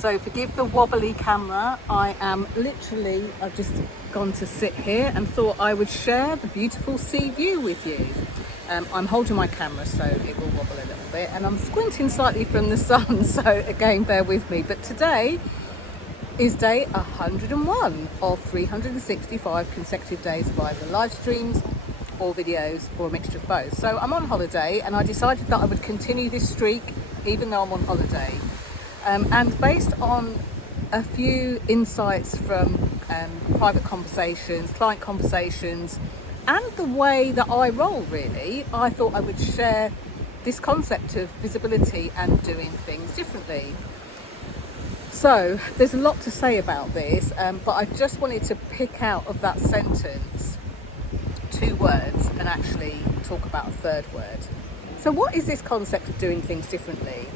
So forgive the wobbly camera. I've just gone to sit here and thought I would share the beautiful sea view with you. I'm holding my camera so it will wobble a little bit, and I'm squinting slightly from the sun, so again bear with me. But today is day 101 of 365 consecutive days of either live streams or videos or a mixture of both. So I'm on holiday and I decided that I would continue this streak even though I'm on holiday. And based on a few insights from private conversations, client conversations, and the way that I roll really, I thought I would share this concept of visibility and doing things differently. So there's a lot to say about this, but I just wanted to pick out of that sentence 2 words and actually talk about a 3rd word. So what is this concept of doing things differently?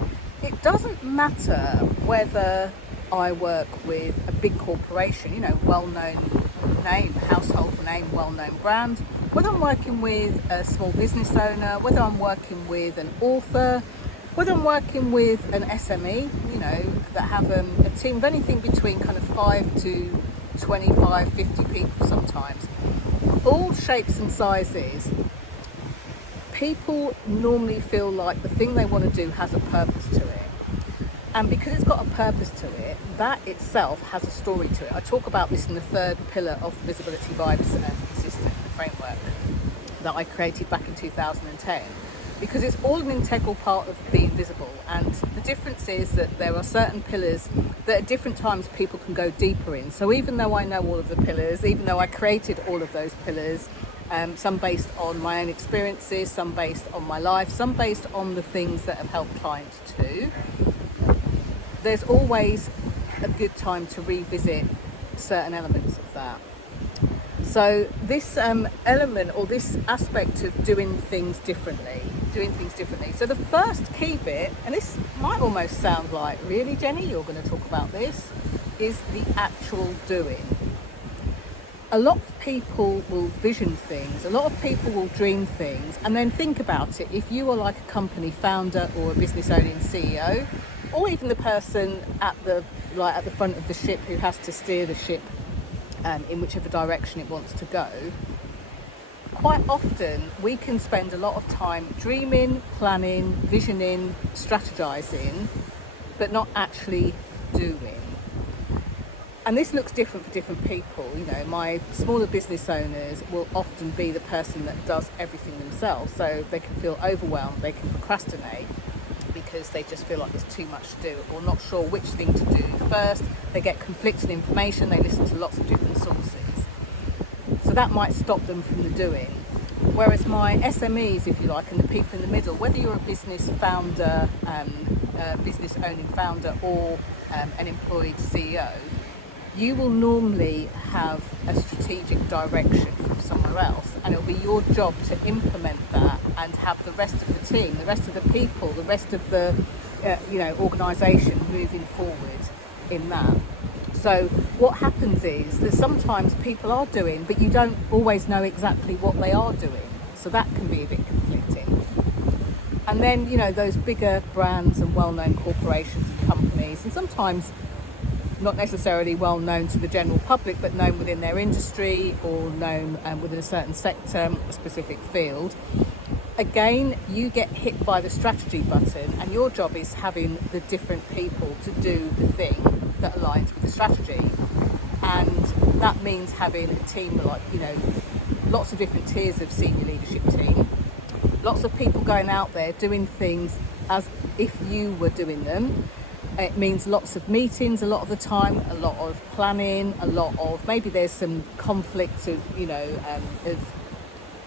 It doesn't matter whether I work with a big corporation, well-known name, household name, well-known brand, whether I'm working with a small business owner, whether I'm working with an author, whether I'm working with an SME, that have a team of anything between kind of 5 to 25, 50 people sometimes, all shapes and sizes. People normally feel like the thing they want to do has a purpose to it. And because it's got a purpose to it, that itself has a story to it. I talk about this in the 3rd pillar of the Visibility Vibes system, the framework that I created back in 2010, because it's all an integral part of being visible. And the difference is that there are certain pillars that at different times people can go deeper in. So even though I know all of the pillars, even though I created all of those pillars, some based on my own experiences, some based on my life, some based on the things that have helped clients too, there's always a good time to revisit certain elements of that. So this element or this aspect of doing things differently. So the first key bit, and this might almost sound like, really Jenny, you're going to talk about this, is the actual doing. A lot of people will vision things, a lot of people will dream things, and then think about it. If you are like a company founder or a business owning CEO, or even the person at the front of the ship who has to steer the ship in whichever direction it wants to go, quite often we can spend a lot of time dreaming, planning, visioning, strategizing, but not actually doing. And this looks different for different people. My smaller business owners will often be the person that does everything themselves, so they can feel overwhelmed, they can procrastinate because they just feel like there's too much to do or not sure which thing to do first. They get conflicting information, they listen to lots of different sources. So that might stop them from the doing. Whereas my SMEs, if you like, and the people in the middle, whether you're a business founder, business owning founder, or an employed CEO, you will normally have a strategic direction from somewhere else, and it'll be your job to implement that and have the rest of the team, the rest of the people, the rest of the organisation moving forward in that. So what happens is that sometimes people are doing, but you don't always know exactly what they are doing. So that can be a bit conflicting. And then, those bigger brands and well-known corporations and companies, and sometimes not necessarily well known to the general public, but known within their industry or known within a certain sector, a specific field. Again, you get hit by the strategy button, and your job is having the different people to do the thing that aligns with the strategy. And that means having a team like, lots of different tiers of senior leadership team, lots of people going out there doing things as if you were doing them. It means lots of meetings a lot of the time, a lot of planning, a lot of, maybe there's some conflicts of, of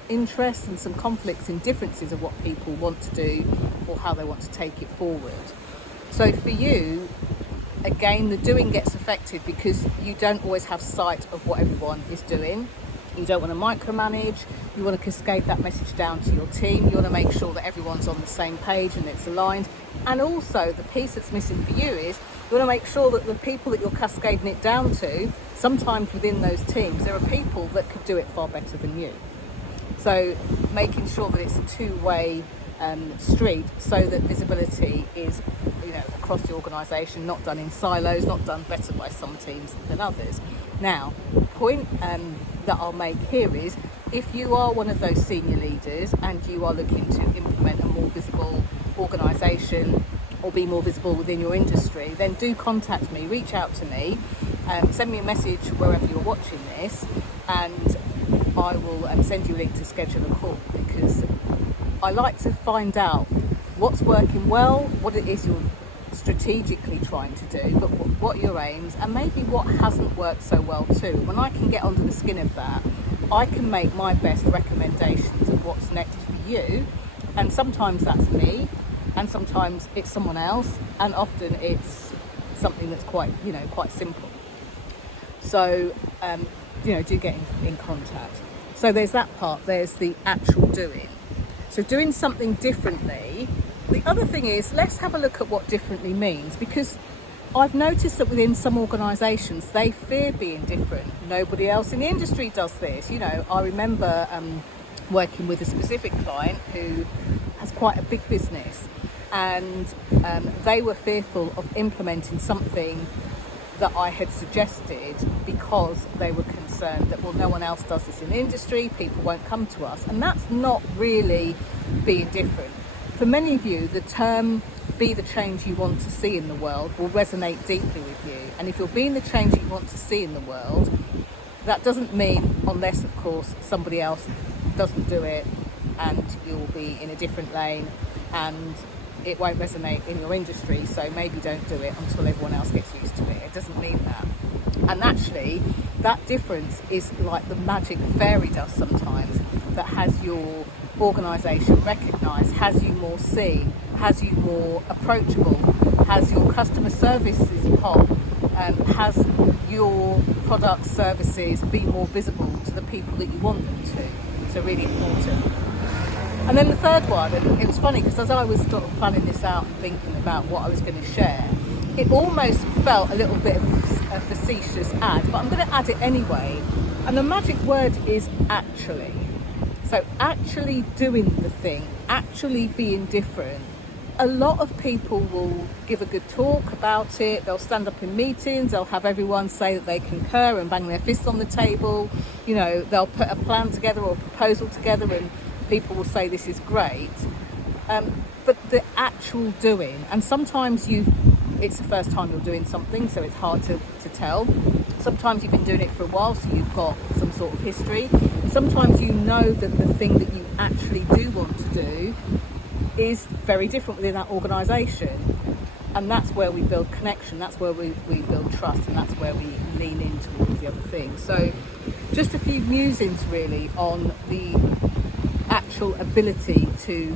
interest and some conflicts in differences of what people want to do or how they want to take it forward. So for you, again, the doing gets affected because you don't always have sight of what everyone is doing. You don't want to micromanage, you want to cascade that message down to your team, you want to make sure that everyone's on the same page and it's aligned. And also the piece that's missing for you is you want to make sure that the people that you're cascading it down to, sometimes within those teams, there are people that could do it far better than you. So making sure that it's a two-way street, so that visibility is, across the organisation, not done in silos, not done better by some teams than others. Now, the point that I'll make here is, if you are one of those senior leaders and you are looking to implement a more visible organisation or be more visible within your industry, then do contact me, reach out to me, send me a message wherever you're watching this, and I will send you a link to schedule a call, because I like to find out what's working well, what it is you're strategically trying to do, but what are your aims, and maybe what hasn't worked so well too. When I can get under the skin of that, I can make my best recommendations of what's next for you, and sometimes that's me, and sometimes it's someone else, and often it's something that's quite simple. So do get in contact. So there's that part, there's the actual doing. So doing something differently. The other thing is, let's have a look at what differently means, because I've noticed that within some organisations they fear being different. Nobody else in the industry does this. I remember working with a specific client who has quite a big business, and they were fearful of implementing something that I had suggested, because they were concerned that, well, no one else does this in the industry, people won't come to us. And that's not really being different. For many of you, the term "be the change you want to see in the world" will resonate deeply with you. And if you're being the change you want to see in the world, that doesn't mean, unless of course somebody else doesn't do it and you'll be in a different lane and it won't resonate in your industry, so maybe don't do it until everyone else gets used to it. It doesn't mean that. And actually, that difference is like the magic fairy dust sometimes, that has your organisation recognised, has you more seen, has you more approachable, has your customer services pop, has your product services be more visible to the people that you want them to. So really important. And then the third one, and it was funny because as I was sort of planning this out and thinking about what I was going to share, it almost felt a little bit of a facetious ad, but I'm going to add it anyway. And the magic word is actually. So actually doing the thing, actually being different. A lot of people will give a good talk about it, they'll stand up in meetings, they'll have everyone say that they concur and bang their fists on the table, they'll put a plan together or a proposal together and people will say this is great. But the actual doing, and sometimes it's the first time you're doing something, so it's hard to tell. Sometimes you've been doing it for a while, so you've got some sort of history. Sometimes you know that the thing that you actually do want to do is very different within that organisation. And that's where we build connection, that's where we build trust, and that's where we lean into all of the other things. So just a few musings really on the actual ability to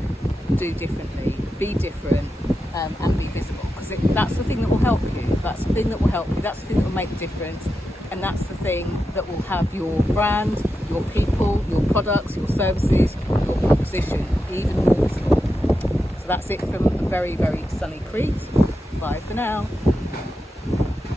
do differently, be different, and be visible, because that's the thing that will help you, that's the thing that will help you, that's the thing that will make a difference, and that's the thing that will have your brand, your people, your products, your services, your proposition even more visible. So that's it from a very, very sunny Crete. Bye for now.